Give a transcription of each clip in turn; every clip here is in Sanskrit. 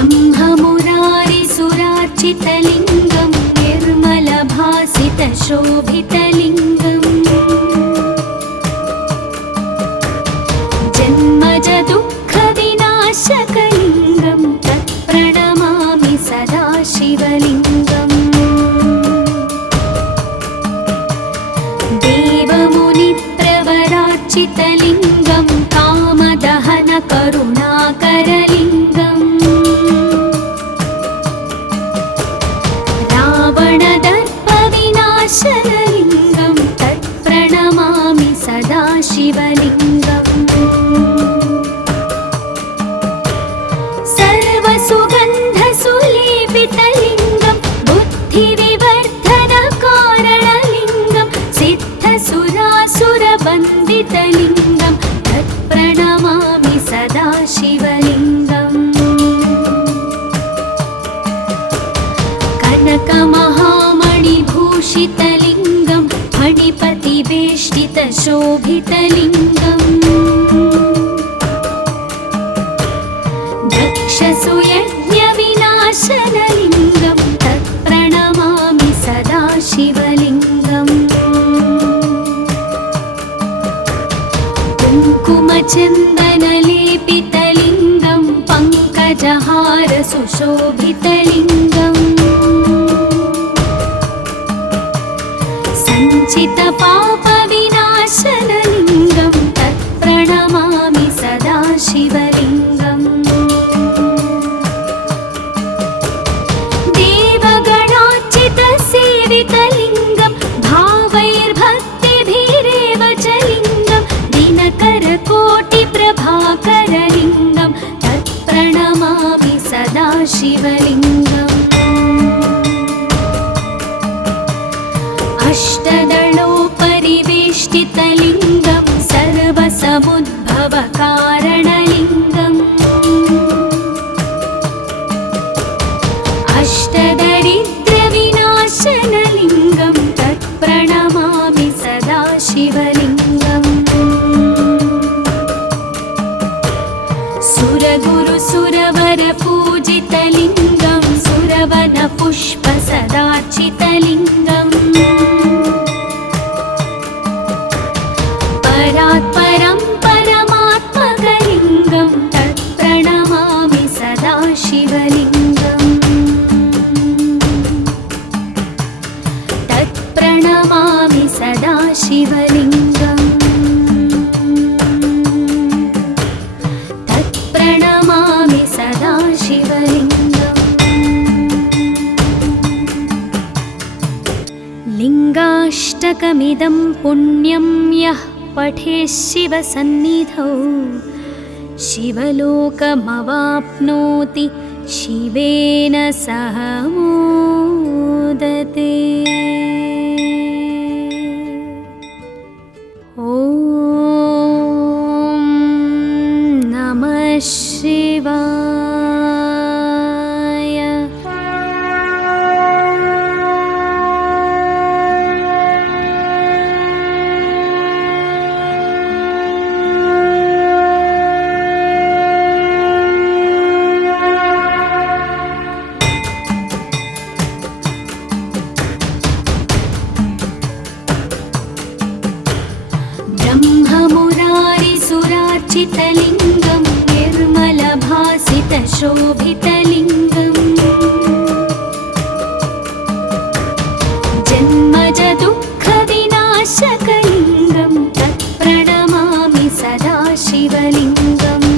ब्रह्ममुरारिसुरार्चितलिङ्गं निर्मलभासितशोभितलिङ्गम् जन्मजदुःखविनाशकलिङ्गं तत्प्रणमामि सदा शिवलिङ्गम् देवमुनिप्रवरार्चितलिङ्गं कामदहनकरुणाकरलिङ्गम् रावणदर्पविनाशनलिङ्गं तत्प्रणमामि सदा शिवलिङ्गम् सर्वसुगन्धसुलेपितलिङ्गं बुद्धिविवर्धनकारणलिङ्गं सिद्धसुरासुरवन्दितलिङ्गं तत्प्रणमामि सदा शिवलिङ्गम् कनकमहामणिभूषितलिङ्गं फणिपतिवेष्टितशोभितलिङ्गम् दक्षसुयज्ञविनाशनलिङ्गं तत्प्रणमामि सदा शिवलिङ्गम् कुङ्कुमचन्दनलेपितलिङ्गं पङ्कजहारसुशोभितलिङ्गम् सञ्चितपापविनाशनलिङ्गं तत्प्रणमामि सदा शिवलिङ्गम् देवगणार्चितसेवितलिङ्गं भावैर्भक्तिभिरेव च लिङ्गं दिनकरकोटिप्रभाकरलिङ्गं तत्प्रणमामि सदा शिवलिङ्गम् अष्टदलोपरिवेष्टितलिङ्गं सर्वसमुद्भवकारणलिङ्गम् अष्टदरिद्रविनाशनलिङ्गं तत्प्रणमामि सदा शिवलिङ्गम् सुरगुरुसुरवरपूजितलिङ्गं सुरवनपुष्पसदार्चितलिङ्गम् परात्परं परमात्मकलिङ्गं तत्प्रणमामि सदा शिवलिङ्गम् तत्प्रणमामि सदा शिवलिङ्गम् तत्प्रणमामि सदा शिवलिङ्गम् लिङ्गाष्टकमिदं पुण्यं यः पठेत् शिवसन्निधौ शिवलोकमवाप्नोति शिवेन सह मोदते। ॐ नमः शिवाय। ब्रह्ममुरारिसुरार्चितलिङ्गं निर्मलभासितशोभितलिङ्गम् जन्मजदुःखविनाशकलिङ्गं तत्प्रणमामि सदा शिवलिङ्गम्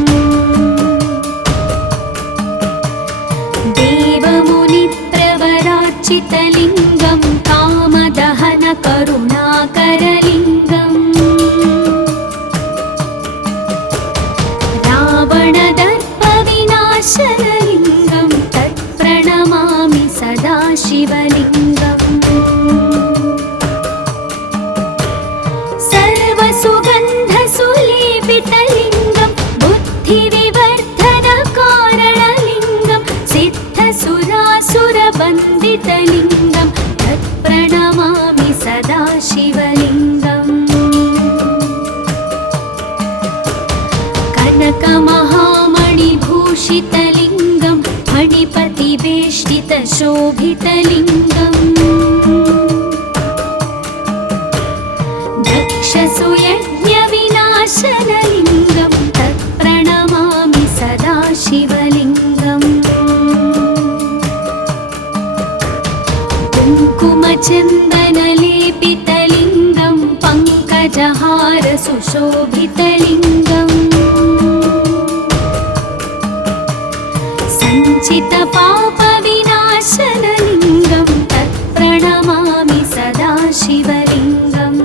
देवमुनिप्रवरार्चितलिङ्गं कामदहनकरुणाकरलिङ्गम् रावणदर्पविनाशनलिङ्गं तत्प्रणमामि सदा शिवलिङ्गम् सर्वसुगन्धसुलेपितलिङ्गं बुद्धिविवर्धनकारणलिङ्गं सिद्धसुरासुरवन्दितलिङ्गं मणिपतिवेष्टितशोभितलिङ्गम् दक्षसुयज्ञविनाशनलिङ्गं तत्प्रणमामि सदा शिवलिङ्गम् कुङ्कुमचन्दनलेपितलिङ्गं पङ्कजहार सुशोभितलिङ्गम् सञ्चितपापविनाशनलिङ्गं तत्प्रणमामि सदा शिवलिङ्गम्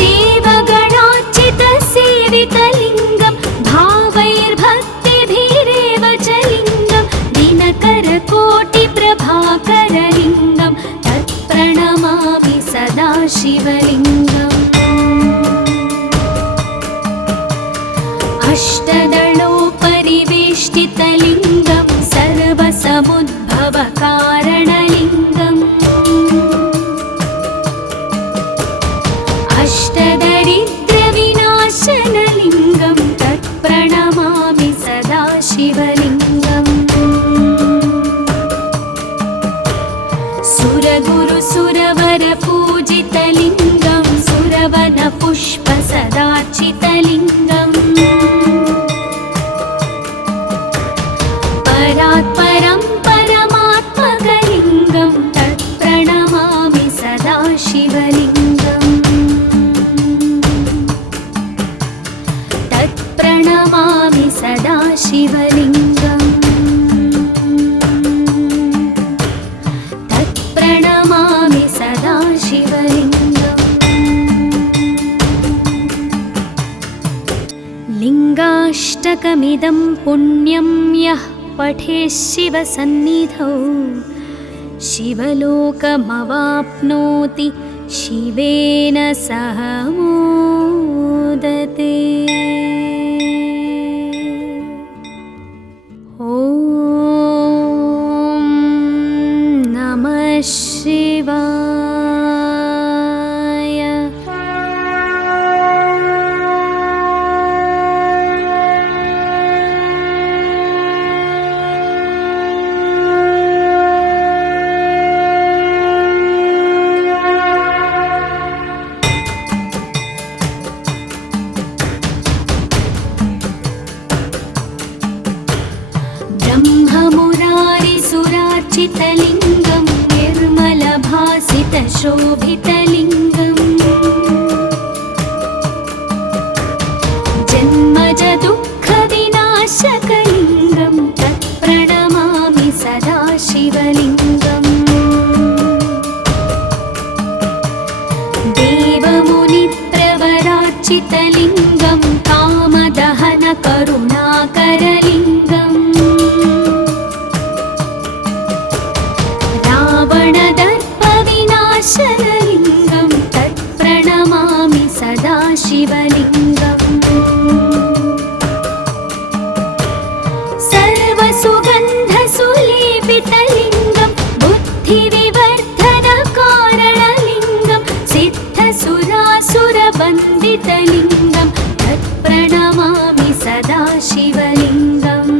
देवगणार्चितसेवितलिङ्गं भावैर्भक्तिभिरेव च लिङ्गं दिनकरकोटिप्रभाकरलिङ्गं तत्प्रणमामि सदा शिवलिङ्गम् अष्टदलोपरिवेष्टितलिङ्गं सर्वसमुद्भवकारणलिङ्गम् अष्टदरिद्रविनाशनलिङ्गं तत्प्रणमामि सदा शिवलिङ्गम् सुरगुरुसुरवरपूजितलिङ्गं सुरवनपुष्पसदार्चितलिङ्गम् परात्परं परमात्मकलिङ्गं तत्प्रणमामि सदा शिवलिङ्गम् तत्प्रणमामि सदा शिवलिङ्गम् तत्प्रणमामि सदा शिवलिङ्गम् लिङ्गाष्टकमिदं पुण्यं यः पठेत् शिवसन्निधौ शिवलोकमवाप्नोति शिवेन सह मोदते। ॐ नमः शिवाय। ब्रह्ममुरारिसुरार्चितलिङ्गं निर्मलभासितशोभितलिङ्गम् जन्मजदुःखविनाशकलिङ्गं तत्प्रणमामि सदा शिवलिङ्गम् देवमुनिप्रवरार्चितलिङ्गं कामदहनकरुणाकरलिङ्गम् रावणदर्पविनाशनलिङ्गं तत्प्रणमामि सदा शिवलिङ्गम् सर्वसुगन्धसुलेपितलिङ्गं बुद्धिविवर्धनकारणलिङ्गं सिद्धसुरासुरवन्दितलिङ्गं तत्प्रणमामि सदा शिवलिङ्गम्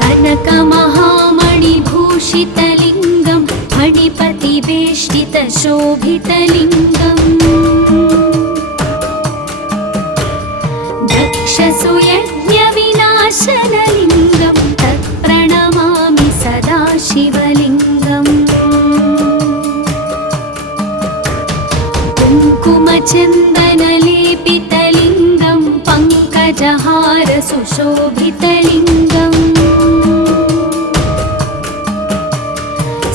कनकमहामणिभूषितलिङ्गं मणिपतिवेष्टितशोभितलिङ्गम् दक्षसुयज्ञविनाशनलिङ्गं तत्प्रणमामि सदा शिवलिङ्गम् कुङ्कुमचन्दनलेपितलिङ्गं पङ्कजहार सुशोभितलिङ्गम्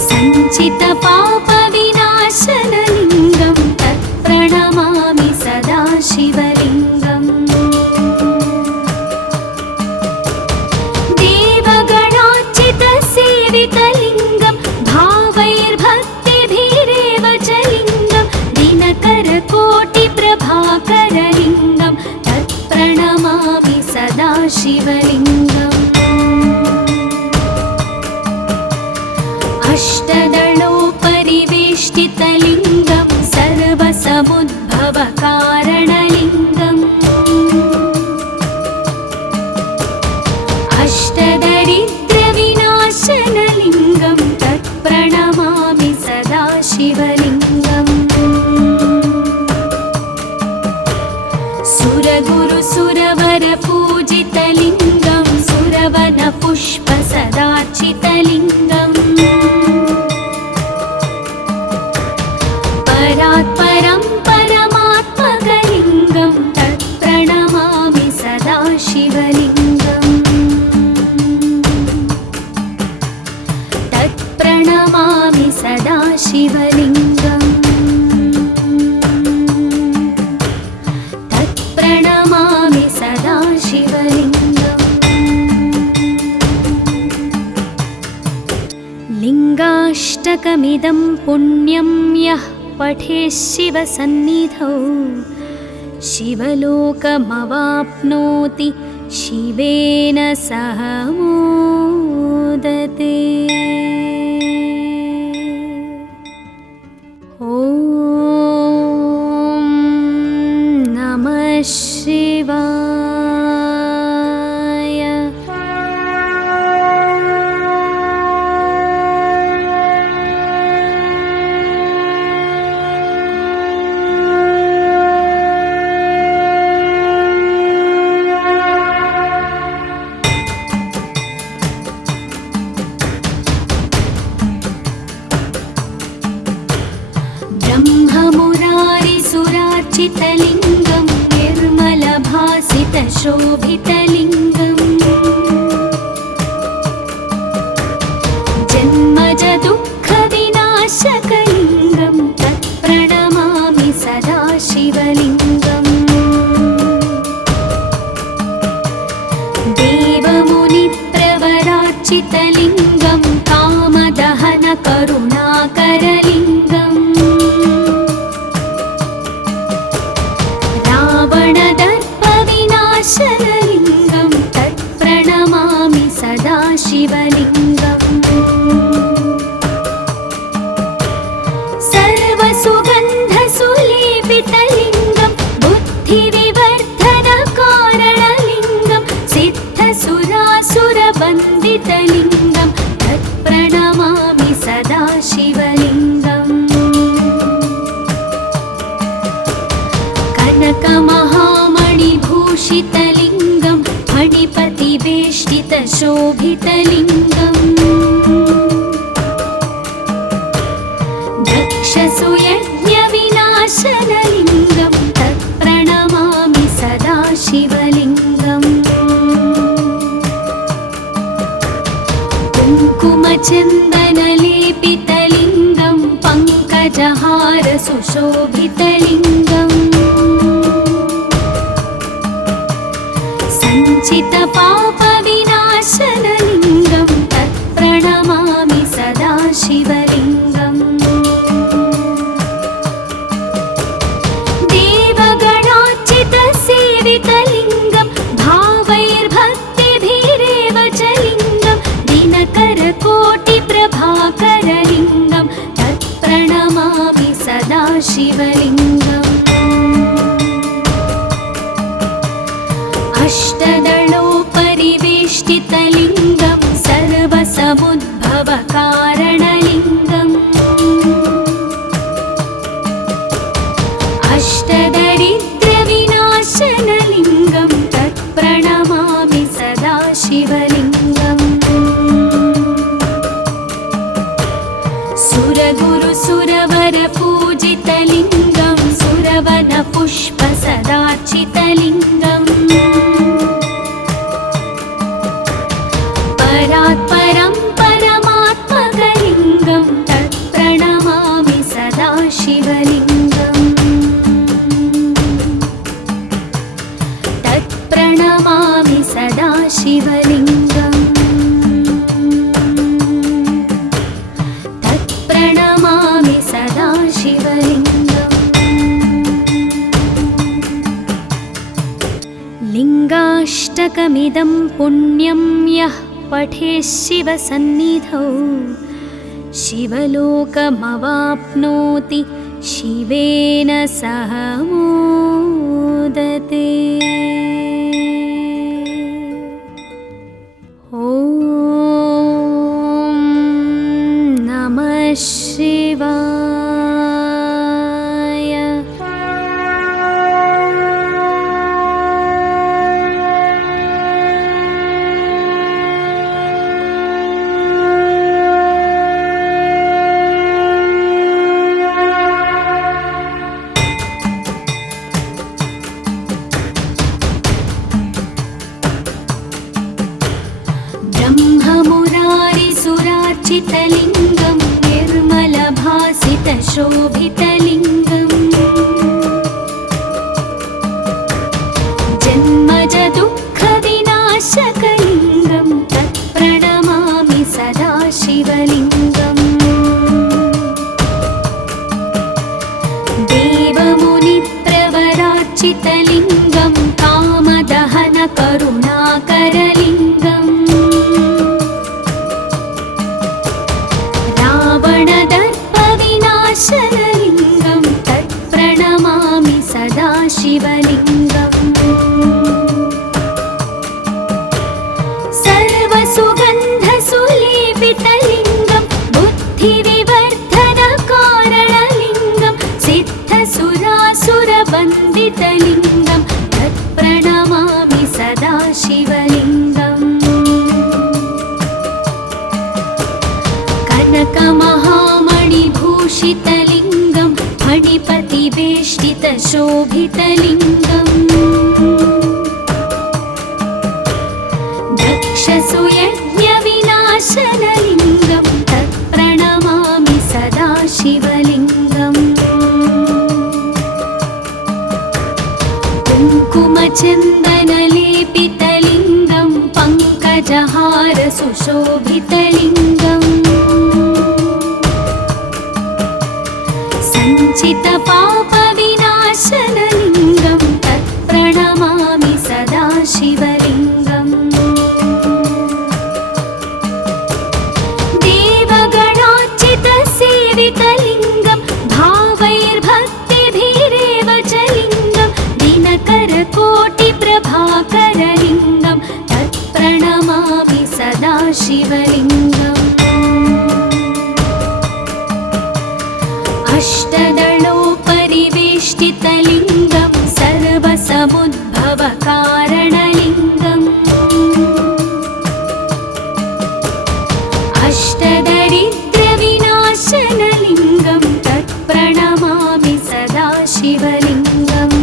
सञ्चितपापविनाशनलिङ्गं तत्प्रणमामि सदा शिवलिङ्गम् देवगणार्चितसेवितलिङ्गं भावैर्भक्तिभिरेव च लिङ्गं दिनकरकोटिप्रभाकरलिङ्गं तत्प्रणमामि सदा शिवलिङ्गम् अष्टदलोपरिवेष्टितलिङ्गं सर्वसमुद्भवकारणलिङ्गम् सुरगुरुसुरवरपूजितलिङ्गं सुरवनपुष्पसदार्चितलिङ्गम् परात्परं परमात्मकलिङ्गं तत्प्रणमामि सदा शिवलिङ्गम् तत्प्रणमामि सदा शिवलिङ्गम् तत्प्रणमामि सदा शिवलिङ्गम् लिङ्गाष्टकमिदं पुण्यं यः पठेत् शिवसन्निधौ शिवलोकमवाप्नोति शिवेन सह मोदते। ॐ नमः शिवाय। ब्रह्ममुरारिसुरार्चितलिङ्गं निर्मलभासितशोभितलिङ्गम् जन्मजदुःखविनाशकलिङ्गं तत्प्रणमामि सदा शिवलिङ्गम् देवमुनिप्रवरार्चितलिङ्गं कामदहनकरुणाकरलिङ्गम् रावणदर्पविनाशनलिङ्गं तत्प्रणमामि सदा शिवलिङ्गम् सर्वसुगन्धसुलेपितलिङ्गं बुद्धिविवर्धनकारणलिङ्गं सिद्धसुरासुरवन्दितलिङ्गं तत्प्रणमामि सदा शिवलिङ्गम् कनकमहामणिभूषितलिङ्गं फणिपतिवेष्टितशोभितलिङ्गम् दक्षसुयज्ञविनाशनलिङ्गं तत्प्रणमामि सदा शिवलिङ्गम् कुङ्कुमचन्दनलेपितलिङ्गं पङ्कजहारसुशोभितलिङ्गम् सञ्चितपापविनाशनलिङ्गं तत्प्रणमामि सदा शिवलिङ्गम् देवगणार्चितसेवितलिङ्गं भावैर्भक्तिभिरेव च लिङ्गं दिनकरकोटिप्रभाकरलिङ्गं तत्प्रणमामि सदा शिवलिङ्गम् अष्टदलोपरिवेष्टितलिङ्गं सर्वसमुद्भवकारणलिङ्गम् अष्टदरिद्रविनाशनलिङ्गं तत्प्रणमामि सदा शिवलिङ्गम् सुरगुरुसुरवरपूजितलिङ्गं सुरवनपुष्पसदार्चितलिङ्गम् परात्परं परमात्मकलिङ्गं तत्प्रणमामि सदा शिवलिङ्गम् तत्प्रणमामि सदा शिवलिङ्गम् तत्प्रणमामि सदा शिवलिङ्गम् लिङ्गाष्टकमिदं पुण्यं यः पठेत् शिवसन्निधौ शिवलोकमवाप्नोति शिवेन सह मोदते। ॐ नमः शिवाय। निर्मलभासितलिङ्गं निर्मलभासितशोभितलिङ्गम् जन्मजदुःखविनाशकलिङ्गं तत्प्रणमामि सदा शिवलिङ्गम् देवमुनिप्रवरार्चितलिङ्गं कामदहनकरुणाकरलिङ्गम् रावणदर्पविनाशनलिङ्गं तत्प्रणमामि सदा शिवलिङ्गम् सर्वसुगन्धसुलेपितलिङ्गं बुद्धिविवर्धनकारणलिङ्गं सिद्धसुरासुरवन्दितलिङ्गं तत्प्रणमामि सदा शिवलिङ्गम् कनकमहामणिभूषितलिङ्गं फणिपतिवेष्टितशोभितलिङ्गम् दक्षसुयज्ञविनाशनलिङ्गं तत्प्रणमामि सदा शिवलिङ्गम् कुङ्कुमचन्दनलेपितलिङ्गं पङ्कजहारसुशोभितलिङ्गम् सञ्चितपापविनाशनलिङ्गं तत्प्रणमामि सदा शिवलिङ्गम् देवगणार्चितसेवितलिङ्गं भावैर्भक्तिभिरेव च लिङ्गं दिनकरकोटिप्रभाकरलिङ्गं तत्प्रणमामि सदा शिवलिङ्गम् अष्टदलोपरिवेष्टितलिङ्गं सर्वसमुद्भवकारणलिङ्गम् अष्टदरिद्रविनाशनलिङ्गं तत्प्रणमामि सदा शिवलिङ्गम्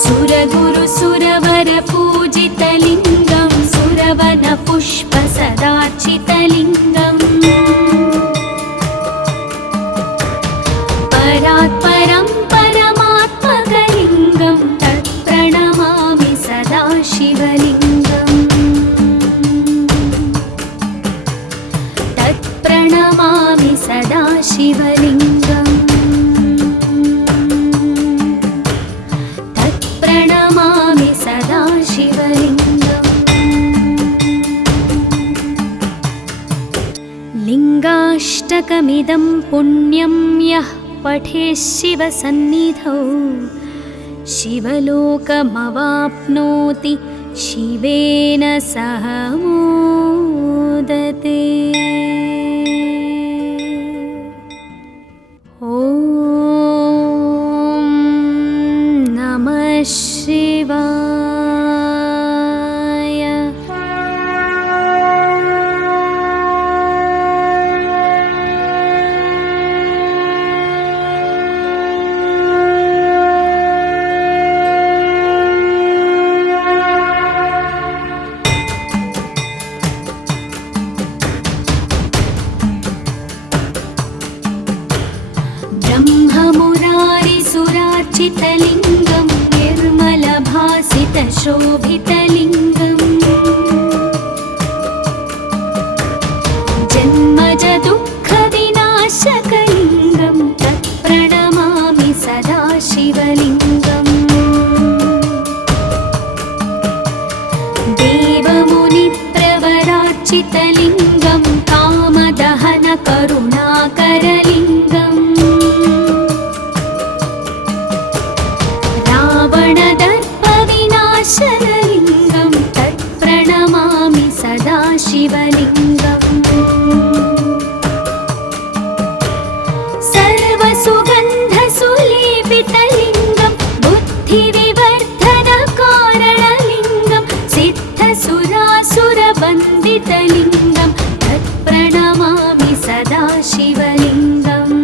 सुरगुरुसुरवरपूजितलिङ्गं सुरवनपुष्पसदार्चितलिङ्गम् परात्परं परमात्मकलिङ्गं तत्प्रणमामि सदा शिवलिङ्गम् तत्प्रणमामि सदा शिवलिङ्गम् तत्प्रणमामि सदा शिवलिङ्गम् लिङ्गाष्टकमिदं पुण्यं यः पठेत् शिवसन्निधौ शिवलोकमवाप्नोति शिवेन सह मोदते। ॐ नमः शिवाय। ब्रह्ममुरारिसुरार्चितलिङ्गं निर्मलभासितशोभितलिङ्गम् जन्मजदुःखविनाशकलिङ्गं तत्प्रणमामि सदा शिवलिङ्गम् देवमुनिप्रवरार्चितलिङ्गं कामदहनकरुणाकरलिङ्गम् रावणदर्पविनाशनलिङ्गं तत्प्रणमामि सदा शिवलिङ्गम् सर्वसुगन्धसुलेपितलिङ्गं बुद्धिविवर्धनकारणलिङ्गं सिद्धसुरासुरवन्दितलिङ्गं तत्प्रणमामि सदा शिवलिङ्गम्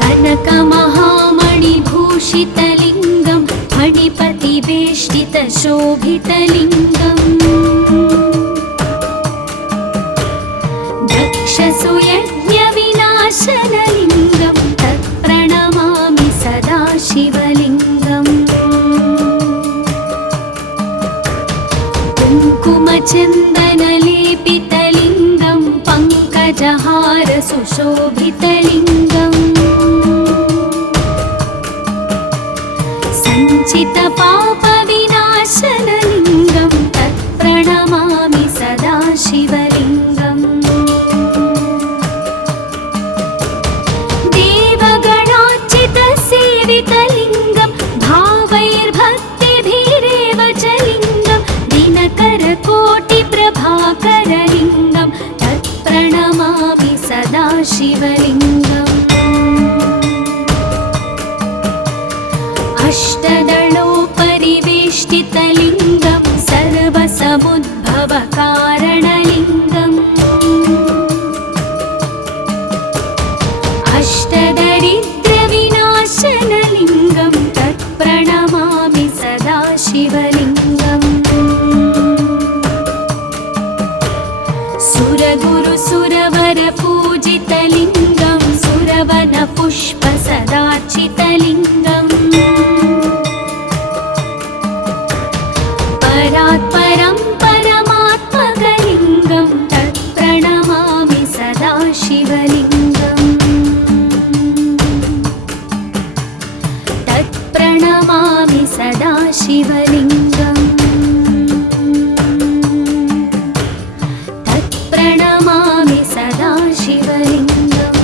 कनकमहामणिभूषितलिङ्गं फणिपतिवेष्टितशोभितलिङ्गम् दक्षसुयज्ञविनाशनलिङ्गं तत्प्रणमामि सदा शिवलिङ्गम् कुङ्कुमचन्दनलेपितलिङ्गं पङ्कजहारसुशोभितलिङ्गम् सञ्चितपापविनाशनलिङ्गं तत्प्रणमामि सदा शिवलिङ्गम् देवगणार्चितसेवितलिङ्गं भावैर्भक्तिभिरेव च लिङ्गं दिनकरकोटिप्रभाकरलिङ्गं तत्प्रणमामि सदा शिवलिङ्गम् अष्टदलोपरिवेष्टितलिङ्गं सर्वसमुद्भवकारणलिङ्गम् अष्टदरिद्रविनाशनलिङ्गं तत्प्रणमामि सदा शिवलिङ्गम् सुरगुरुसुरवरपूजितलिङ्गं सुरवनपुष्पसदार्चितलिङ्गम् परात्परं परमात्मकलिङ्गं तत्प्रणमामि सदा शिवलिङ्गम् तत्प्रणमामि सदा शिवलिङ्गम् तत्प्रणमामि सदा शिवलिङ्गम्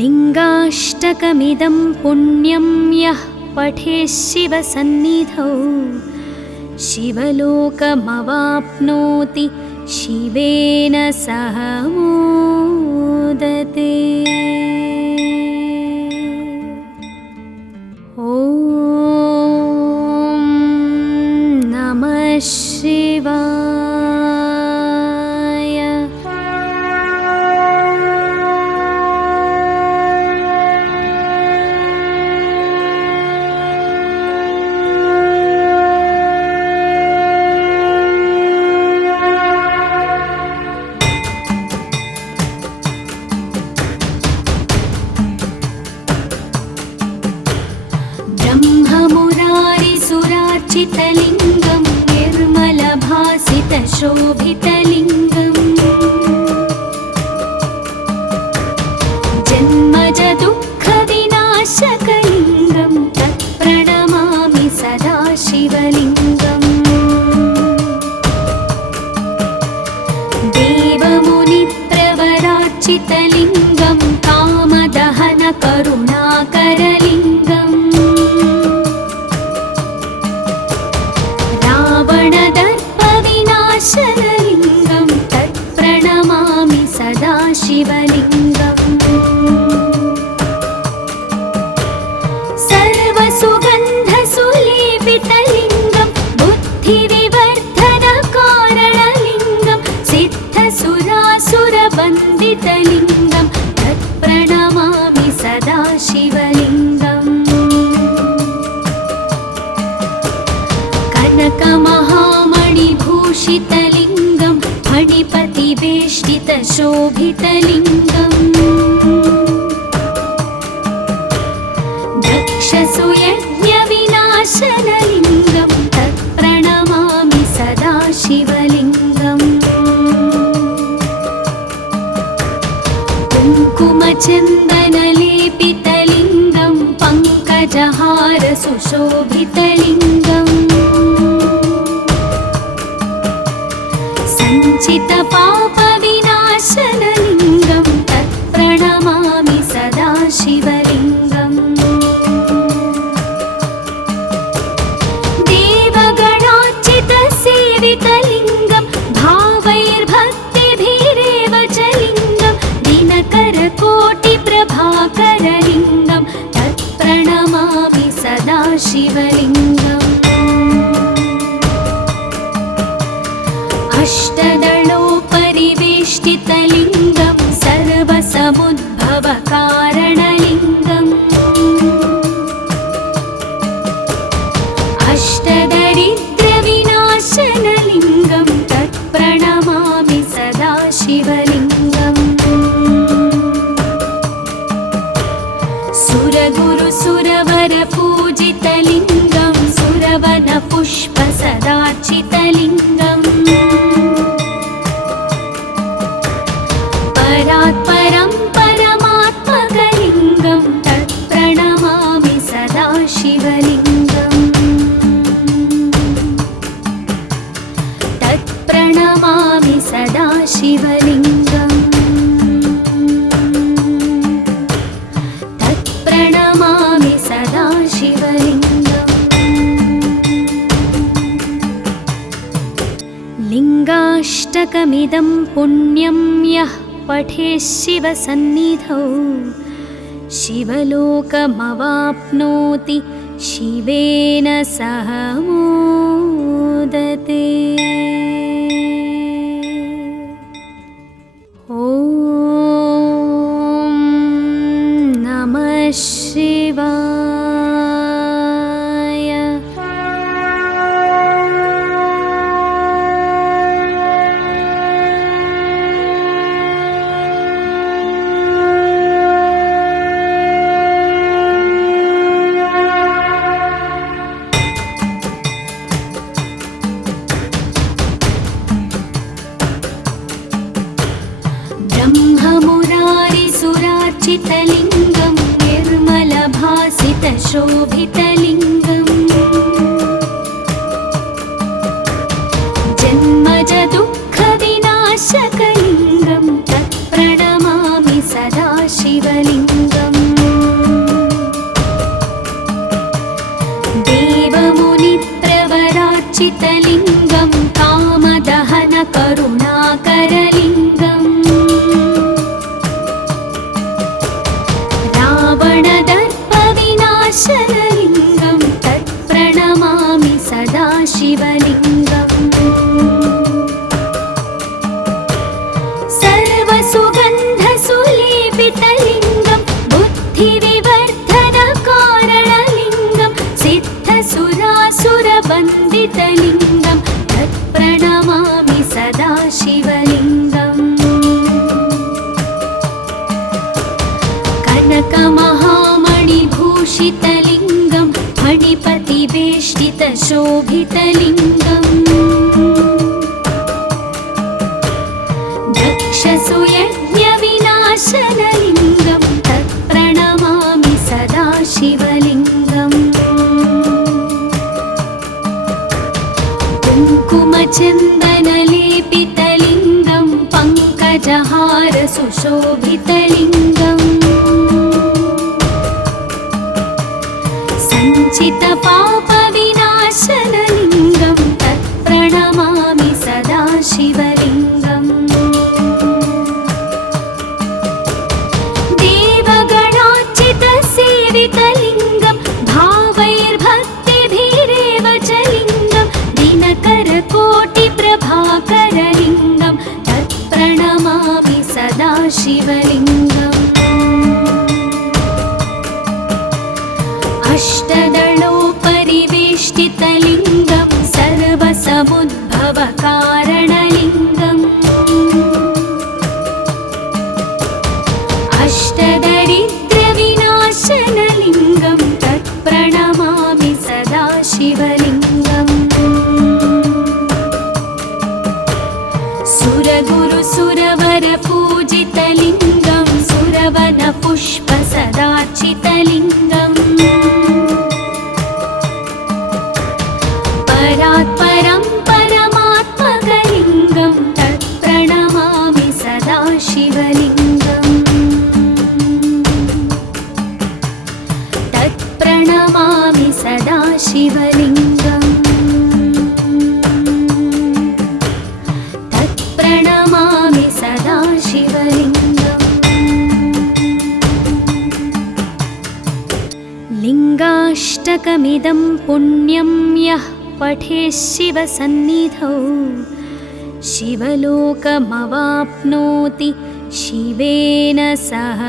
लिङ्गाष्टकमिदं पुण्यं यः पठेत् शिवसन्निधौ शिवलोकमवाप्नोति शिवेन सह मोदते। ॐ नमः शिवाय। ब्रह्ममुरारिसुरार्चितलिङ्गं निर्मलभासितशोभितलिङ्गम् जन्मजदुःखविनाशकलिङ्गं तत्प्रणमामि सदा शिवलिङ्गम् देवमुनिप्रवरार्चितलिङ्गं कामदहनकरुणाकरलिङ्गम् रावणदर्पविनाशनलिङ्गं तत्प्रणमामि सदा शिवलिङ्गम् सर्वसुगन्धसुलेपितलिङ्गं बुद्धिविवर्धनकारणलिङ्गं सिद्धसुरासुरवन्दितलिङ्गं तत्प्रणमामि सदा शिवलिङ्गम् कनकमहामणिभूषितलिङ्गं फणिपतिवेष्टितशोभितलिङ्गम् दक्षसुयज्ञविनाशनलिङ्गं तत्प्रणमामि सदा शिवलिङ्गम् कुङ्कुमचन्दनलेपितलिङ्गं पङ्कजहारसुशोभितलिङ्गम् सञ्चितपापविनाशनलिङ्गं तत्प्रणमामि सदा शिवलिङ्गम् देवगणार्चितसेवितलिङ्गं भावैर्भक्तिभिरेव च लिङ्गं दिनकरकोटिप्रभाकरलिङ्गं तत्प्रणमामि सदा शिवलिङ्गम् अष्टदलोपरिवे परात्परं परमात्मकलिङ्गं तत्प्रणमामि सदा शिवलिङ्गम् तत्प्रणमामि सदा शिवलिङ्गम् तत्प्रणमामि सदा शिवलिङ्गम् लिङ्गाष्टकमिदं पुण्यं यः पठेत् शिवसन्निधौ शिवलोकमवाप्नोति शिवेन सह मोदते। ॐ नमः शिवाय। ब्रह्ममुरारिसुरार्चितलिङ्गं निर्मलभासितशोभितलिङ्गम् जन्मजदुःखविनाशकलिङ्गं तत्प्रणमामि सदा शिवलिङ्गम् देवमुनिप्रवरार्चितलिङ्गं कामदहनकरुणाकरलिङ्गम् रावणदर्पविनाशनलिङ्गं तत्प्रणमामि सदा शिवलिङ्गम् सर्वसुगन्धसुलेपितलिङ्गं बुद्धिविवर्धनकारणलिङ्गं सिद्धसुरासुरवन्दितलिङ्गं तत्प्रणमामि सदा शिवलिङ्गम् कनकमहामणिभूषितलिङ्गं फणिपतिवेष्टितशोभितलिङ्गम् दक्षसुयज्ञविनाशनलिङ्गं तत्प्रणमामि सदा शिवलिङ्गम् कुङ्कुमचन्दनलेपितलिङ्गं पङ्कजहारसुशोभितलिङ्गम् सञ्चितपापविनाशनलिङ्गं तत्प्रणमामि सदा शिवलिङ्गम् देवगणार्चितसेवितलिङ्गं भावैर्भक्तिभिरेव च लिङ्गं दिनकरकोटिप्रभाकरलिङ्गं तत्प्रणमामि सदा शिवलिङ्गम् अष्टदलोपरिवेष्टितलिङ्गं सर्वसमुद्भवकारणलिङ्गम् अष्टदरिद्रविनाशनलिङ्गं तत्प्रणमामि सदा शिवलिङ्गम् सुरगुरुसुरवरपूजितलिङ्गं सुरवनपुष्पसदार्चितलिङ्गम् परात्परं परमात्मकलिङ्गं तत्प्रणमामि सदा शिवलिङ्गम् तत्प्रणमामि सदा शिवलिङ्गम् तत्प्रणमामि सदा शिवलिङ्गम् लिङ्गाष्टकमिदं पुण्यं यः पठेत् शिवसन्निधौ शिवलोकमवाप्नोति शिवेन सह